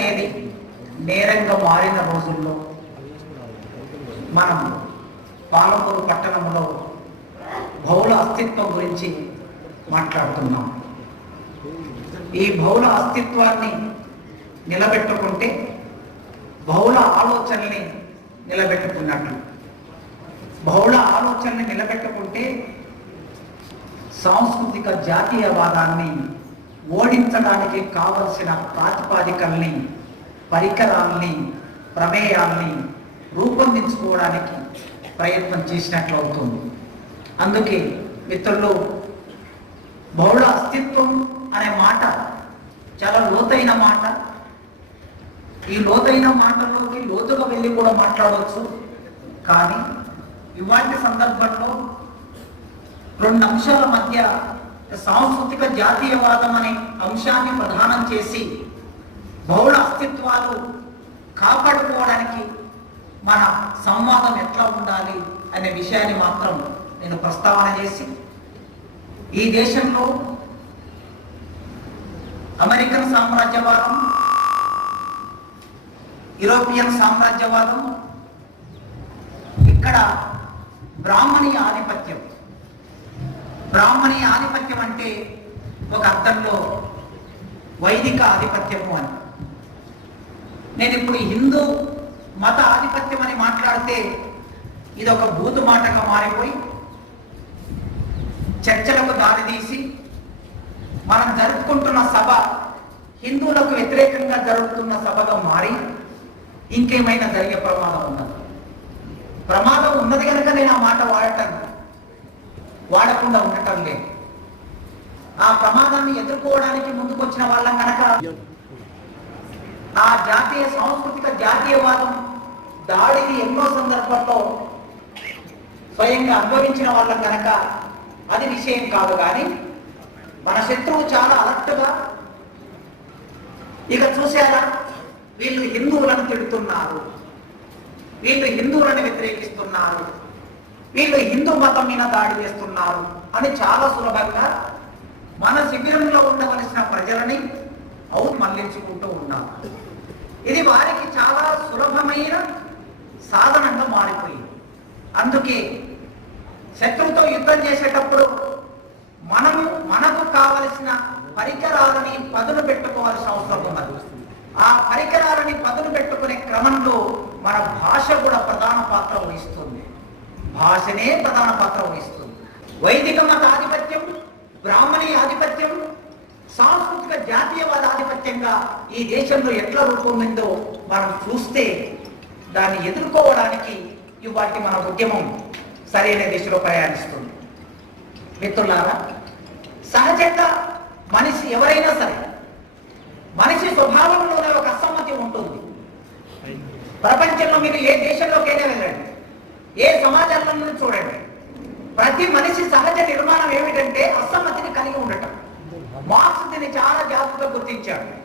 అనేది నేరంగా మారిన రోజుల్లో మనం పాలమూరు పట్టణంలో బహుళ అస్తిత్వం గురించి మాట్లాడుతున్నాం. ఈ బహుళ అస్తిత్వాన్ని నిలబెట్టుకుంటే బహుళ ఆలోచనల్ని నిలబెట్టుకున్నట్టు. బహుళ ఆలోచనని నిలబెట్టుకుంటే సాంస్కృతిక జాతీయవాదాన్ని ఓడించడానికి కావలసిన ప్రాతిపాదికల్ని పరికరాల్ని ప్రమేయాల్ని రూపొందించుకోవడానికి ప్రయత్నం చేసినట్లు అవుతుంది. అందుకే మిత్రులు బహుళ అస్తిత్వం అనే మాట చాలా లోతైన మాట. ఈ లోతైన మాటల్లోకి లోతుగా వెళ్ళి కూడా మాట్లాడవచ్చు. కానీ ఇవాటి సందర్భంలో రెండు అంశాల మధ్య సాంస్కృతిక జాతీయవాదం అనే అంశాన్ని ప్రధానం చేసి బహుళ అస్తిత్వాలు కాపాడుకోవడానికి మన సంవాదం ఎట్లా ఉండాలి అనే విషయాన్ని మాత్రం నేను ప్రస్తావన చేసి ఈ దేశంలో అమెరికన్ సామ్రాజ్యవాదం యూరోపియన్ సామ్రాజ్యవాదం ఇక్కడ బ్రాహ్మణీయ ఆధిపత్యం. బ్రాహ్మణీయ ఆధిపత్యం అంటే ఒక అర్థంలో వైదిక ఆధిపత్యము అని. నేను ఇప్పుడు హిందూ మత ఆధిపత్యం అని మాట్లాడితే ఇది ఒక బూతు మాటగా మారిపోయి చర్చలకు దారితీసి మనం జరుపుకుంటున్న సభ హిందువులకు వ్యతిరేకంగా జరుగుతున్న సభగా మారి ఇంకేమైనా జరిగే ప్రమాదం ఉన్నది? ప్రమాదం ఉన్నది కనుక నేను ఆ మాట వాడటం వాడకుండా ఉండటం లేదు. ఆ ప్రమాదాన్ని ఎదుర్కోవడానికి ముందుకొచ్చిన వాళ్ళం కనుక ఆ జాతీయ సాంస్కృతిక జాతీయవాదం దాడిని ఎన్నో సందర్భాల్లో స్వయంగా అనుభవించిన వాళ్ళం కనుక అది విషయం కాదు కానీ మన శత్రువు చాలా అలర్ట్గా ఇక చూసారా వీళ్ళు హిందువులను తిడుతున్నారు. వీళ్ళు హిందువులను వ్యతిరేకిస్తున్నారు. వీళ్ళు హిందూ మతం మీద దాడి చేస్తున్నారు అని చాలా సులభంగా మన శిబిరంలో ఉండవలసిన ప్రజలని అవును మళ్ళించుకుంటూ ఉన్నారు. ఇది వారికి చాలా సులభమైన సాధనంగా మారిపోయింది. అందుకే శత్రువుతో యుద్ధం చేసేటప్పుడు మనము మనకు కావలసిన పరికరాలని పదును పెట్టుకోవాల్సిన అవసరం ఉన్నది. ఆ పరికరాలని పదును పెట్టుకునే క్రమంలో మన భాష కూడా ప్రధాన పాత్ర వహిస్తుంది. భాషనే ప్రధాన పాత్ర వహిస్తుంది. వైదిక మత ఆధిపత్యం బ్రాహ్మణీ ఆధిపత్యం సాంస్కృతిక జాతీయవాద ఆధిపత్యంగా ఈ దేశంలో ఎట్లా రూపొందిందో మనం చూస్తే దాన్ని ఎదుర్కోవడానికి ఇవాటి మన ఉద్యమం సరైన దిశలో ప్రయాణిస్తుంది. మిత్రులారా సహజంగా మనిషి ఎవరైనా సరే మనిషి స్వభావంలోనే ఒక అసమ్మతి ఉంటుంది. ప్రపంచంలో మీరు ఏ దేశంలోకైనా వెళ్ళండి. ఏ సమాజంలో చూడండి. ప్రతి మనిషి సహజ నిర్మాణం ఏమిటంటే అసమ్మతిని కలిగి ఉండటం. మార్క్స్ దీన్ని చాలా జాగ్రత్తగా గుర్తించాడు.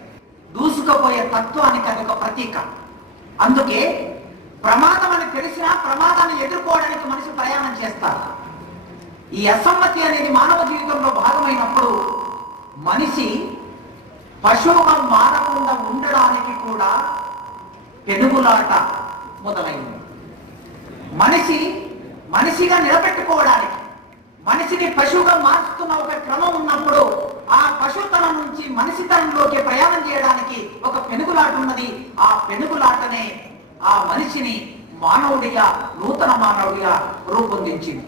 దూసుకుపోయే తత్వానికి అది ఒక ప్రతీక. అందుకే ప్రమాదం అని తెలిసినా ప్రమాదాన్ని ఎదుర్కోవడానికి మనిషి ప్రయాణం చేస్తారు. ఈ అసమ్మతి అనేది మానవ జీవితంలో భాగమైనప్పుడు మనిషి పశువుగా మారకుండా ఉండడానికి కూడా పెనుగులాట మొదలైంది. మనిషి మనిషిగా నిలబెట్టుకోవడానికి మనిషిని పశువుగా మార్చుతున్న ఒక క్రమం ఉన్నప్పుడు ఆ పశుతనం నుంచి మనిషితనంలోకి ప్రయాణం చేయడానికి ఒక పెనుగులాట ఉన్నది. ఆ పెనుగులాటనే ఆ మనిషిని మానవుడిగా నూతన మానవుడిగా రూపొందించింది.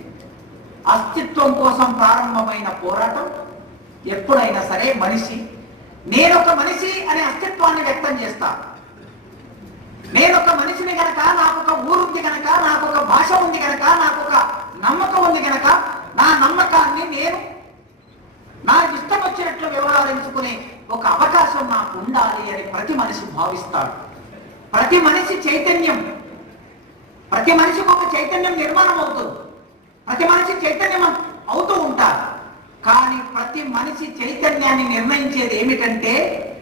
అస్తిత్వం కోసం ప్రారంభమైన పోరాటం ఎప్పుడైనా సరే మనిషి. నేనొక మనిషి అనే అస్తిత్వాన్ని వ్యక్తం చేస్తాను నేను ఒక మనిషిని గనక నాకు ఒక ఊరుంది గనక నాకు ఒక భాష ఉంది గనక నాకు ఒక నమ్మకం ఉంది గనక నా నమ్మకాన్ని నేను నా ఇష్టం వచ్చినట్లు వ్యవహరించుకునే ఒక అవకాశం నాకు ఉండాలి అని ప్రతి మనిషి భావిస్తాడు. ప్రతి మనిషి చైతన్యం. ప్రతి మనిషికి ఒక చైతన్యం నిర్మాణం అవుతుంది ప్రతి మనిషి చైతన్యం అవుతూ ఉంటారు. కానీ ప్రతి మనిషి చైతన్యాన్ని నిర్ణయించేది ఏమిటంటే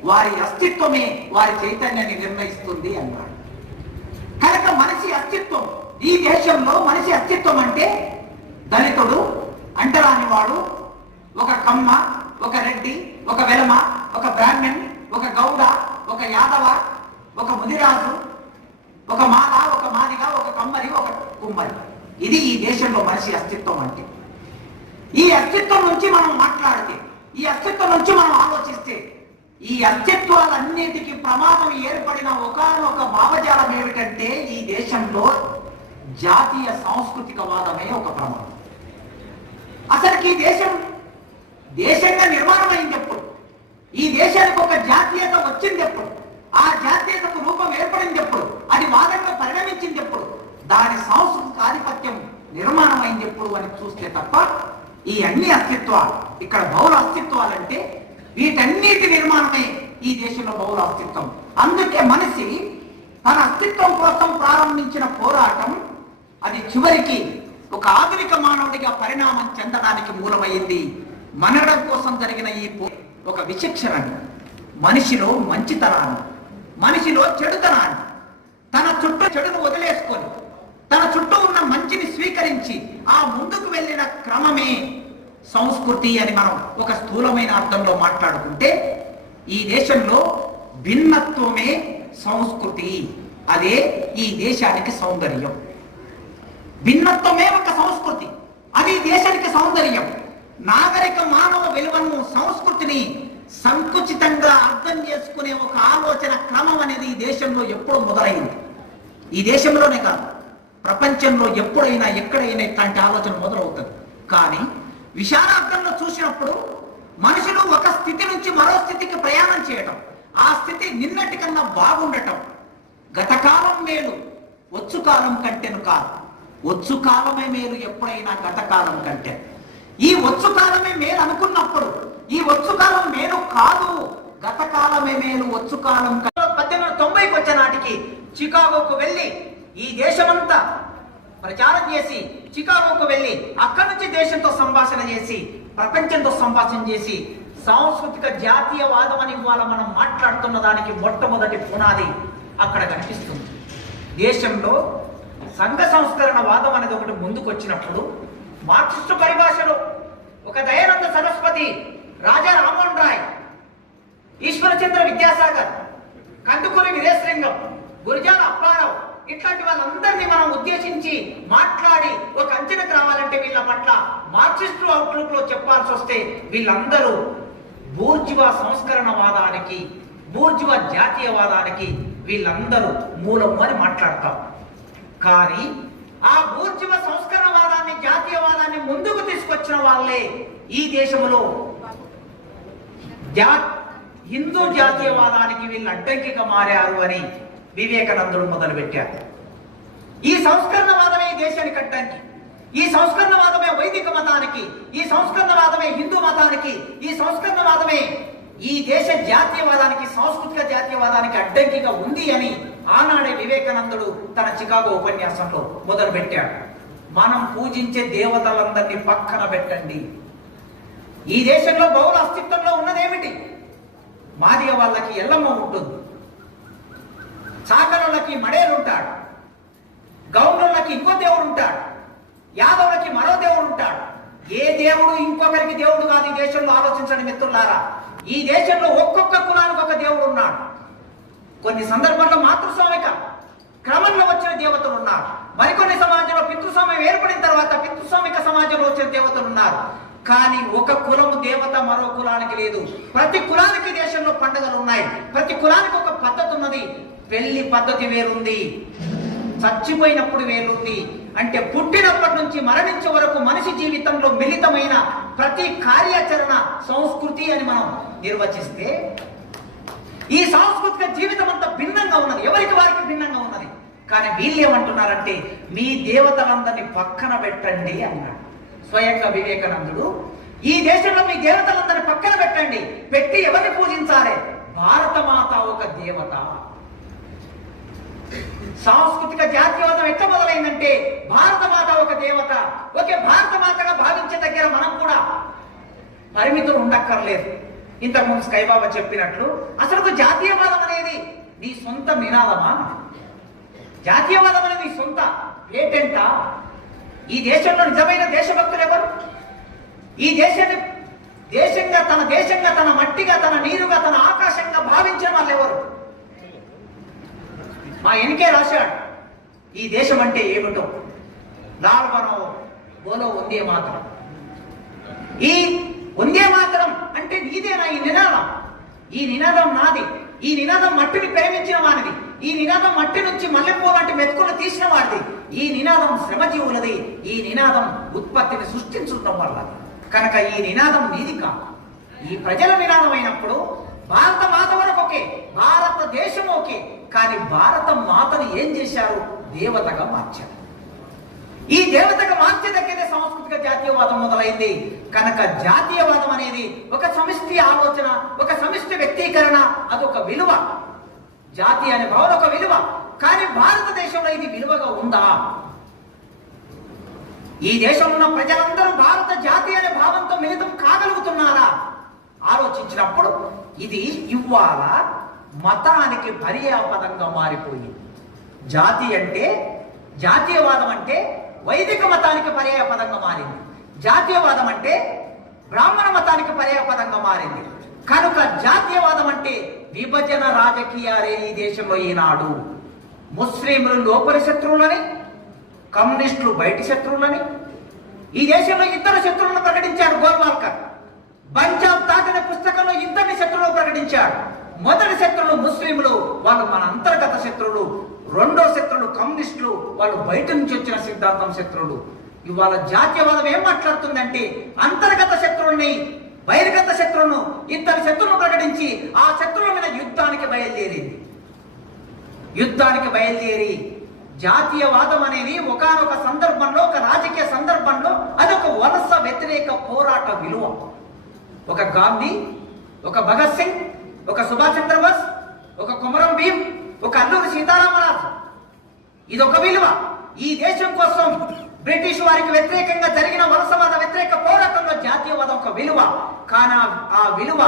వారి అస్తిత్వమే వారి చైతన్యాన్ని నిర్ణయిస్తుంది అన్నాడు. కనుక మనిషి అస్తిత్వం ఈ దేశంలో మనిషి అస్తిత్వం అంటే దళితుడు అంటరాని వాడు ఒక కమ్మ ఒక రెడ్డి ఒక వెలమ ఒక బ్రాహ్మణ్ ఒక గౌడ ఒక యాదవ ఒక ముదిరాజు ఒక మాల ఒక మాదిగ ఒక కమ్మరి ఒక కుమ్మరి. ఇది ఈ దేశంలో మనిషి అస్తిత్వం అంటే. ఈ అస్తిత్వం నుంచి మనం మాట్లాడితే ఈ అస్తిత్వం నుంచి మనం ఆలోచిస్తే ఈ అస్తిత్వాలన్నిటికీ ప్రమాదం ఏర్పడిన ఒకనొక భావజాలం ఏమిటంటే ఈ దేశంలో జాతీయ సాంస్కృతికవాదమే ఒక ప్రమాదం. అసలుకి ఈ దేశం దేశంగా నిర్మాణం అయింది ఎప్పుడు? ఈ దేశానికి ఒక జాతీయత వచ్చింది ఎప్పుడు? ఆ జాతీయతకు రూపం ఏర్పడింది ఎప్పుడు? అది వాదంగా పరిణమించింది ఎప్పుడు? దాని సాంస్కృతిక ఆధిపత్యం నిర్మాణం అయింది ఎప్పుడు అని చూస్తే తప్ప ఈ అన్ని అస్తిత్వాలు ఇక్కడ బహుళ అస్తిత్వాలంటే వీటన్నిటి నిర్మాణమే ఈ దేశంలో బహుళ అస్తిత్వం. అందుకే మనిషి తన అస్తిత్వం కోసం ప్రారంభించిన పోరాటం అది చివరికి ఒక ఆధునిక మానవుడిగా పరిణామం చెందడానికి మూలమైంది. మనడం కోసం జరిగిన ఈ ఒక విచక్షణను. మనిషిలో మంచితనాన్ని మనిషిలో చెడుతనాన్ని తన చుట్టూ చెడును వదిలేసుకొని తన చుట్టూ ఉన్న మంచిని స్వీకరించి ఆ ముందుకు వెళ్ళిన క్రమమే సంస్కృతి అని మనం ఒక స్థూలమైన అర్థంలో మాట్లాడుకుంటే ఈ దేశంలో భిన్నత్వమే సంస్కృతి. అదే ఈ దేశానికి సౌందర్యం. భిన్నత్వమే ఒక సంస్కృతి. అది దేశానికి సౌందర్యం. నాగరిక మానవ విలువను సంస్కృతిని సంకుచితంగా అర్థం చేసుకునే ఒక ఆలోచన క్రమం అనేది ఈ దేశంలో ఎప్పుడు మొదలైంది. ఈ దేశంలోనే కాదు ప్రపంచంలో ఎప్పుడైనా ఎక్కడైనా ఇట్లాంటి ఆలోచన మొదలవుతుంది. కానీ విశాలార్థంలో చూసినప్పుడు మనుషులు ఒక స్థితి నుంచి మరో స్థితికి ప్రయాణం చేయటం. ఆ స్థితి నిన్నటి కన్నా బాగుండటం. గతకాలం మేలు వచ్చు కాలం కంటేను కాదు. వచ్చు కాలమే మేలు ఎప్పుడైనా గతకాలం కంటే. ఈ వచ్చు కాలమే మేలు అనుకున్నప్పుడు ఈ వచ్చు కాలం మేలు కాదు. గతకాలమే మేలు వచ్చు కాలం పద్దెనిమిది తొంభైకి వచ్చే నాటికి చికాగోకు వెళ్ళి ఈ దేశమంతా ప్రచారం చేసి చికాగోకు వెళ్ళి అక్కడి నుంచి దేశంతో సంభాషణ చేసి ప్రపంచంతో సంభాషణ చేసి సాంస్కృతిక జాతీయవాదం అని ఇవాళ మనం మాట్లాడుతున్న దానికి మొట్టమొదటి పునాది అక్కడ కనిపిస్తుంది. దేశంలో సంఘ సంస్కరణ వాదం అనేది ఒకటి ముందుకొచ్చినప్పుడు మార్క్సిస్టు పరిభాషలో ఒక దయానంద సరస్వతి రాజా రామోహన్ రాయ్ ఈశ్వరచంద్ర విద్యాసాగర్ కందుకూరి వీరేశలింగం గురిజాల అప్పారావు ఇట్లాంటి వాళ్ళందరినీ మనం ఉద్దేశించి మాట్లాడి ఒక అంచనకు రావాలంటే వీళ్ళ పట్ల మార్క్సిస్టు అవుట్లుక్లో చెప్పాల్సి వస్తే వీళ్ళందరూ బూర్జువా సంస్కరణవాదానికి బూర్జువా జాతీయవాదానికి వీళ్ళందరూ మూలము అని మాట్లాడతాం. కానీ ఆ బూర్జువ సంస్కరణవాదాన్ని జాతీయవాదాన్ని ముందుకు తీసుకొచ్చిన వాళ్ళే ఈ దేశంలో జా హిందూ జాతీయవాదానికి వీళ్ళు అడ్డంకిగా మారారు అని వివేకానందుడు మొదలుపెట్టాడు. ఈ సంస్కరణవాదమే ఈ దేశాన్ని కట్టడానికి ఈ సంస్కరణవాదమే వైదిక మతానికి ఈ సంస్కరణవాదమే హిందూ మతానికి ఈ సంస్కరణవాదమే ఈ దేశ జాతీయవాదానికి సాంస్కృతిక జాతీయవాదానికి అడ్డంకిగా ఉంది అని ఆనాడే వివేకానందుడు తన చికాగో ఉపన్యాసంలో మొదలుపెట్టాడు. మనం పూజించే దేవతలందరినీ పక్కన పెట్టండి. ఈ దేశంలో బహుళ అస్తిత్వంలో ఉన్నదేమిటి? మాదిగ వాళ్ళకి ఎల్లమ్మ ఉంటుంది. చాకరులకి మడేరు ఉంటాడు గౌరులకి ఇంకో దేవుడు ఉంటాడు యాదవులకి మరో దేవుడు ఉంటాడు ఏ దేవుడు ఇంకొకరికి దేవుడు కాదు ఈ దేశంలో ఆలోచించండి మిత్రులారా? ఈ దేశంలో ఒక్కొక్క కులానికి ఒక దేవుడు ఉన్నాడు కొన్ని సందర్భాల్లో మాతృస్వామిక క్రమంలో వచ్చిన దేవతలు ఉన్నారు మరికొన్ని సమాజంలో పితృస్వామ్యం ఏర్పడిన తర్వాత పితృస్వామిక సమాజంలో వచ్చిన దేవతలు ఉన్నారు కానీ ఒక కులము దేవత మరో కులానికి లేదు. ప్రతి కులానికి దేశంలో పండుగలు ఉన్నాయి ప్రతి కులానికి ఒక పద్ధతి ఉన్నది పెళ్ళి పద్ధతి వేరుంది. చచ్చిపోయినప్పుడు వేరుంది. అంటే పుట్టినప్పటి నుంచి మరణించే వరకు మనిషి జీవితంలో మిళితమైన ప్రతి కార్యాచరణ సంస్కృతి అని మనం నిర్వచిస్తే ఈ సాంస్కృతిక జీవితం అంతా భిన్నంగా ఉన్నది. ఎవరికి వారికి భిన్నంగా ఉన్నది? కానీ వీళ్ళు ఏమంటున్నారంటే మీ దేవతలందరినీ పక్కన పెట్టండి అన్నాడు. స్వయంగా వివేకానందుడు ఈ దేశంలో మీ దేవతలందరినీ పక్కన పెట్టండి. పెట్టి ఎవరిని పూజించాలి? భారతమాత ఒక దేవత. సాంస్కృతిక జాతీయవాదం ఎట్లా మొదలైందంటే భారతమాత ఒక దేవత ఓకే భారతమాతగా భావించే దగ్గర మనం కూడా పరిమితులు ఉండక్కర్లేదు. ఇంతకుముందు స్కైబాబా చెప్పినట్లు అసలు జాతీయవాదం అనేది నీ సొంత నినాదమా? జాతీయవాదం అనేది నీ సొంత పేటెంటా? ఈ దేశంలో నిజమైన దేశభక్తులు ఎవరు? ఈ దేశాన్ని దేశంగా తన దేశంగా తన మట్టిగా తన నీరుగా తన ఆకాశంగా భావించిన వాళ్ళు ఎవరు? మా ఎన్కే రాశాడు. ఈ దేశం అంటే ఏమిటో. లాల్ బోలో వందే మాత్రం. ఈ వందే మాత్రం అంటే నీదేనా ఈ నినాదం? ఈ నినాదం నాది. ఈ నినాదం మట్టిని ప్రేమించిన వానిది. ఈ నినాదం మట్టి నుంచి మల్లెపూ వంటి మెతుకులు తీసిన వాడిది. ఈ నినాదం శ్రమజీవులది. ఈ నినాదం ఉత్పత్తిని సృష్టించడం వల్ల. కనుక ఈ నినాదం నీది కాదు. ఈ ప్రజల నినాదం అయినప్పుడు భారత మాత వరకు ఒకే భారతదేశం ఒకే కానీ భారత మాతను ఏం చేశారు? దేవతగా మార్చారు. ఈ దేవతగా మార్చే దగ్గరే సాంస్కృతిక జాతీయవాదం మొదలైంది. కనుక జాతీయవాదం అనేది ఒక సమిష్టి ఆలోచన ఒక సమిష్టి వ్యక్తీకరణ అదొక విలువ. జాతి అనే భావన ఒక విలువ. కానీ భారతదేశంలో ఇది విలువగా ఉందా? ఈ దేశంలో ఉన్న ప్రజలందరూ భారత జాతి అనే భావంతో మిళితం కాగలుగుతున్నారా? ఆలోచించినప్పుడు ఇది ఇవ్వాలా? మతానికి పర్యాపదంగా మారిపోయింది. జాతి అంటే జాతీయవాదం అంటే వైదిక మతానికి పర్యాపదంగా మారింది. జాతీయవాదం అంటే బ్రాహ్మణ మతానికి పర్యాపదంగా మారింది. కనుక జాతీయవాదం అంటే విభజన రాజకీయాలే ఈ దేశంలో ఈనాడు. ముస్లింలు లోపలి శత్రువులని కమ్యూనిస్టులు బయటి శత్రువులని ఈ దేశంలో ఇద్దరు శత్రువులను ప్రకటించాడు గోల్వాల్కర్ పంజాబ్ తాకనే పుస్తకంలో ఇద్దరిని శత్రువులు ప్రకటించాడు మొదటి శత్రువులు ముస్లింలు వాళ్ళు మన అంతర్గత శత్రువులు రెండో శత్రువులు కమ్యూనిస్టులు వాళ్ళు బయట నుంచి వచ్చిన సిద్ధాంతం శత్రువులు. ఇవాళ జాతీయవాదం ఏం మాట్లాడుతుందంటే అంతర్గత శత్రువుల్ని బహిర్గత శత్రువును ఇద్దరు శత్రువులు ప్రకటించి ఆ శత్రువుల మీద యుద్ధానికి బయలుదేరింది యుద్ధానికి బయలుదేరి. జాతీయవాదం అనేది ఒకనొక సందర్భంలో ఒక రాజకీయ సందర్భంలో అదొక వలస వ్యతిరేక పోరాట విలువ. ఒక గాంధీ ఒక భగత్ సింగ్ ఒక సుభాష్ చంద్రబోస్ ఒక కుమరం భీం ఒక అల్లూరి సీతారామరాజు. ఇది ఒక విలువ. ఈ దేశం కోసం బ్రిటిష్ వారికి వ్యతిరేకంగా జరిగిన వలసవాద వ్యతిరేక పోరాటంలో జాతీయవాదం ఒక విలువ. కానీ ఆ విలువ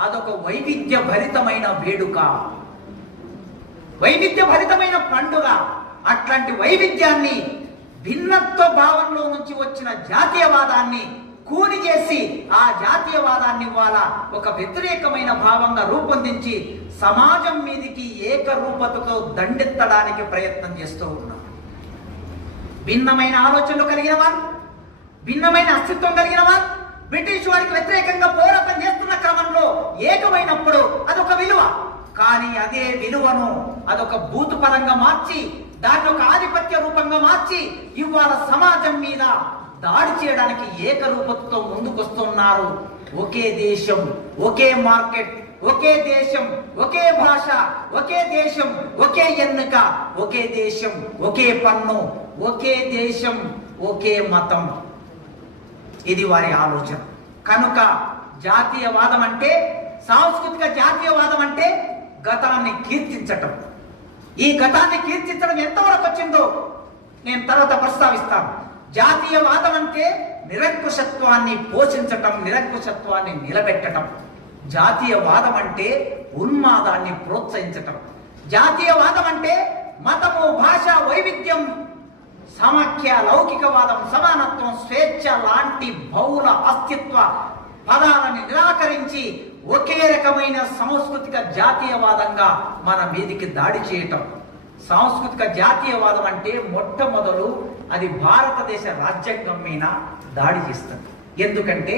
అదొక వైవిధ్య భరితమైన వేడుక. వైవిధ్య భరితమైన పండుగ. అట్లాంటి వైవిధ్యాన్ని భిన్నత్వ భావంలో నుంచి వచ్చిన జాతీయవాదాన్ని కూని చేసి ఆ జాతీయవాదాన్ని వాళ్ళ ఒక వ్యతిరేకమైన భావంగా రూపొందించి సమాజం మీదికి ఏకరూపతతో దండెత్తడానికి ప్రయత్నం చేస్తూ ఉన్నాం. భిన్నమైన ఆలోచనలు కలిగిన వారు భిన్నమైన అస్తిత్వం కలిగిన వారు బ్రిటిష్ వారికి వ్యతిరేకంగా పోరాటం చేస్తున్న క్రమంలో ఏకమైనప్పుడు అదొక విలువ. కానీ అదే విలువను అదొక భూత పరంగా మార్చి దాన్ని ఒక ఆధిపత్య రూపంగా మార్చి ఇవాళ సమాజం మీద దాడి చేయడానికి ఏకరూపతతో ముందుకొస్తున్నారు. ఒకే దేశం ఒకే మార్కెట్ ఒకే దేశం ఒకే భాష ఒకే దేశం ఒకే ఎన్నిక ఒకే దేశం ఒకే పన్ను ఒకే దేశం ఒకే మతం. ఇది వారి ఆలోచన. కనుక జాతీయవాదం అంటే సాంస్కృతిక జాతీయవాదం అంటే గతాన్ని కీర్తించటం. ఈ గతాన్ని కీర్తించడం ఎంతవరకు వచ్చిందో నేను తర్వాత ప్రస్తావిస్తాను. జాతీయవాదం అంటే నిరంకుశత్వాన్ని పోషించటం నిరంకుశత్వాన్ని నిలబెట్టటం. జాతీయవాదం అంటే ఉన్మాదాన్ని ప్రోత్సహించటం. జాతీయవాదం అంటే మతము భాష వైవిధ్యం సమాఖ్య లౌకికవాదం సమానత్వం స్వేచ్ఛ లాంటి బహుళ అస్తిత్వ పదాలని నిరాకరించి ఒకే రకమైన సాంస్కృతిక జాతీయవాదంగా మన మీదికి దాడి చేయటం. సాంస్కృతిక జాతీయవాదం అంటే మొట్టమొదలు అది భారతదేశ రాజ్యాంగం మీద దాడి చేస్తుంది. ఎందుకంటే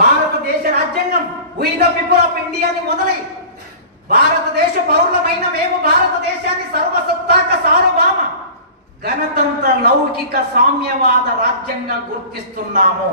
భారతదేశ రాజ్యాంగం వీ ద పీపుల్ ఆఫ్ ఇండియాని మొదలై భారతదేశ పౌరులమైన మేము భారతదేశాన్ని సర్వసత్తాక సార్వభౌమ గణతంత్ర లౌకిక సామ్యవాద రాజ్యంగా గుర్తిస్తున్నాము.